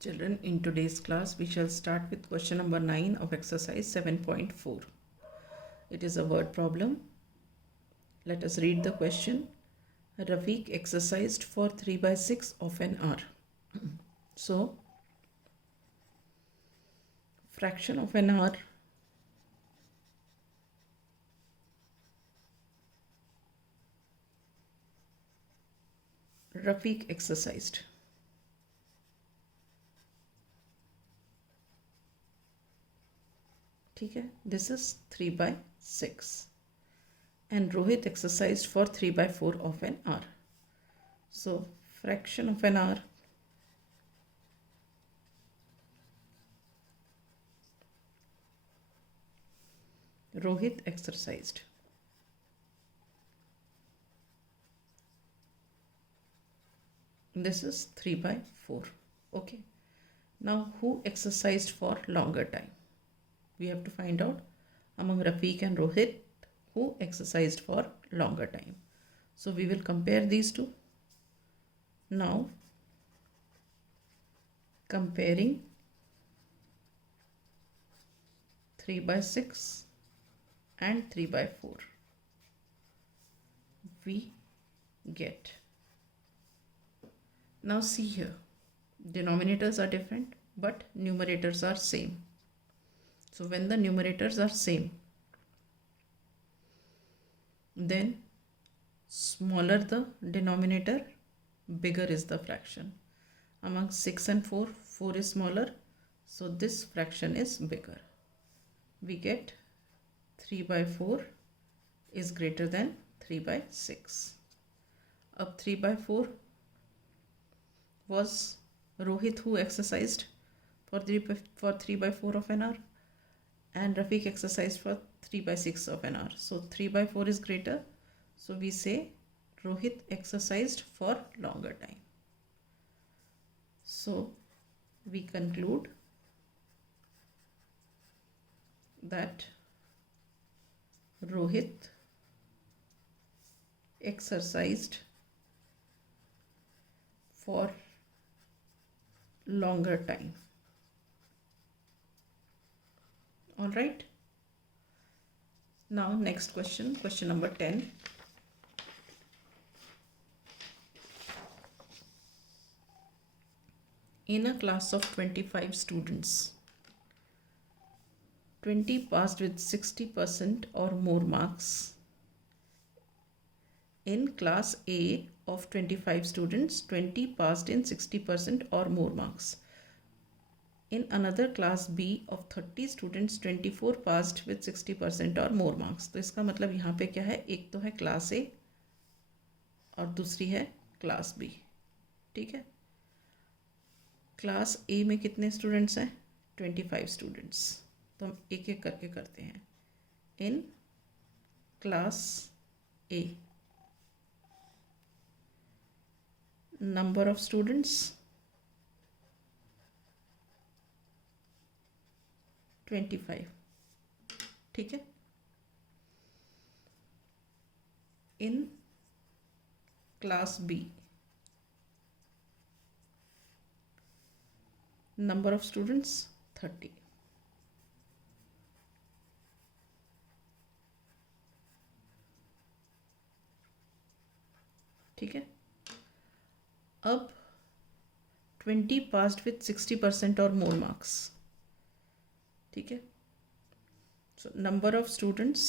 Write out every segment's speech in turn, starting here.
Children, in today's class, we shall start with question number 9 of exercise 7.4. It is a word problem. Let us read the question. Rafiq exercised for 3 by 6 of an hour. So, fraction of an hour Rafiq exercised. ठीक है, this is 3 by 6 and Rohit exercised for 3 by 4 of an hour. So fraction of an hour Rohit exercised. This is 3 by 4. Okay. Now who exercised for longer time? We have to find out among Rafiq and Rohit who exercised for longer time. So we will compare these two. Now comparing 3 by 6 and 3 by 4, we get. Now see here, denominators are different but numerators are same. So when the numerators are same, then smaller the denominator, bigger is the fraction. Among 6 and 4, 4 is smaller, so this fraction is bigger. We get 3 by 4 is greater than 3 by 6. Ab 3 by 4 was Rohit who exercised for 3 by 4 of an hour, and Rafiq exercised for 3 by 6 of an hour. So 3 by 4 is greater. So we say Rohit exercised for longer time. So we conclude that Rohit exercised for longer time. All right. Now next question, question number 10. In a class of 25 students, 20 passed with 60% or more marks. In class A of 25 students, 20 passed in 60% or more marks. In another class B of 30 students, 24 passed with 60% और more marks. तो इसका मतलब यहाँ पे क्या है, एक तो है क्लास A और दूसरी है क्लास B. ठीक है, क्लास A में कितने स्टूडेंट्स हैं? 25 स्टूडेंट्स. तो हम एक एक करके करते हैं. In class A, number of students 25. ठीक है. In class B, number of students 30. ठीक है. अब 20 पास्ड विथ 60% और मोर मार्क्स. ठीक है. So number of students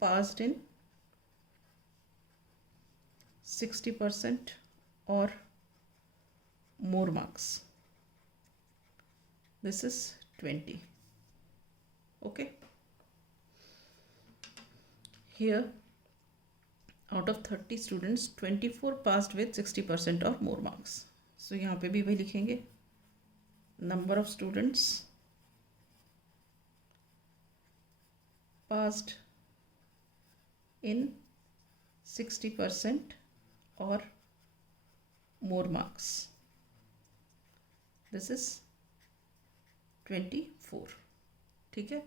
passed in 60% or more marks. This is 20. Okay. Here, out of 30 students, 24 passed with 60% or more marks. So यहाँ पे भी वही लिखेंगे. Number of students passed in 60% or more marks. This is 24. ठीक है.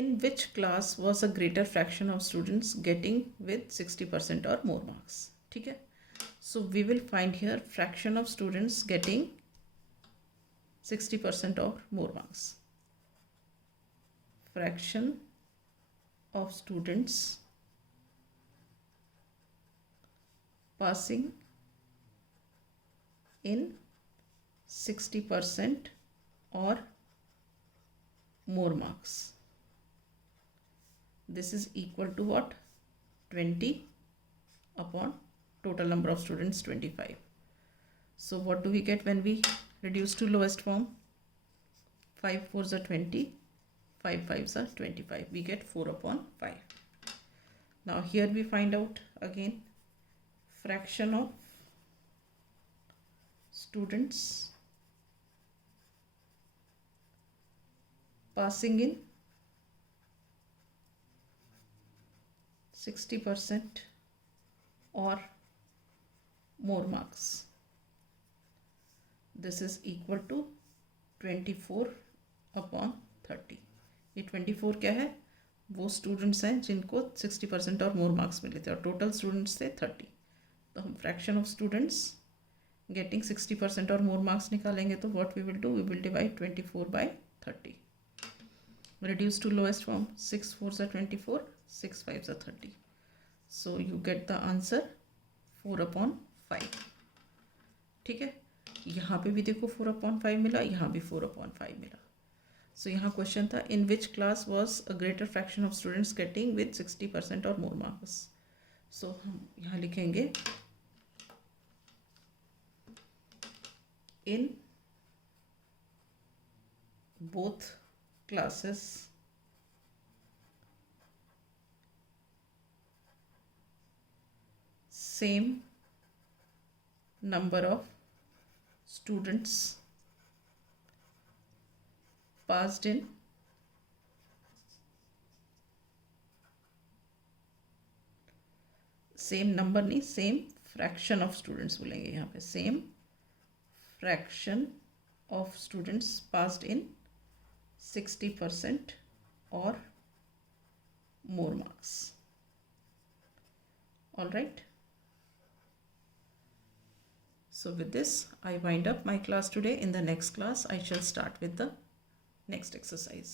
in which class was a greater fraction of students getting with 60% or more marks. ठीक है, so we will find here fraction of students getting 60% or more marks. Fraction of students passing in 60% or more marks. This is equal to what? 20 upon total number of students 25. So what do we get when we reduce to lowest form? 5 4s are 20, 5 5s are 25. We get 4 upon 5. Now here we find out again fraction of students passing in 60% or more marks. This is equal to 24 upon 30. ये 24 क्या है? वो students हैं जिनको 60% और more marks मिले थे और टोटल स्टूडेंट्स थे 30. तो हम फ्रैक्शन ऑफ स्टूडेंट्स गेटिंग 60% और मोर मार्क्स निकालेंगे तो what we will do, we will divide 24 by 30. Reduce to lowest form, 6 4s are 24, 6 5s are 30. So you get the answer 4 upon 5. ठीक है, यहाँ पे भी देखो 4 upon 5 मिला, यहाँ भी 4 upon 5 मिला. So यहाँ क्वेश्चन था in which class was a greater fraction of students getting with 60% or more marks. So हम यहाँ लिखेंगे in both classes same number of students passed in same number नहीं same fraction of students बोलेंगे यहाँ पे same fraction of students passed in 60% or more marks. All right. So with this, I wind up my class today. In the next class, I shall start with the next exercise.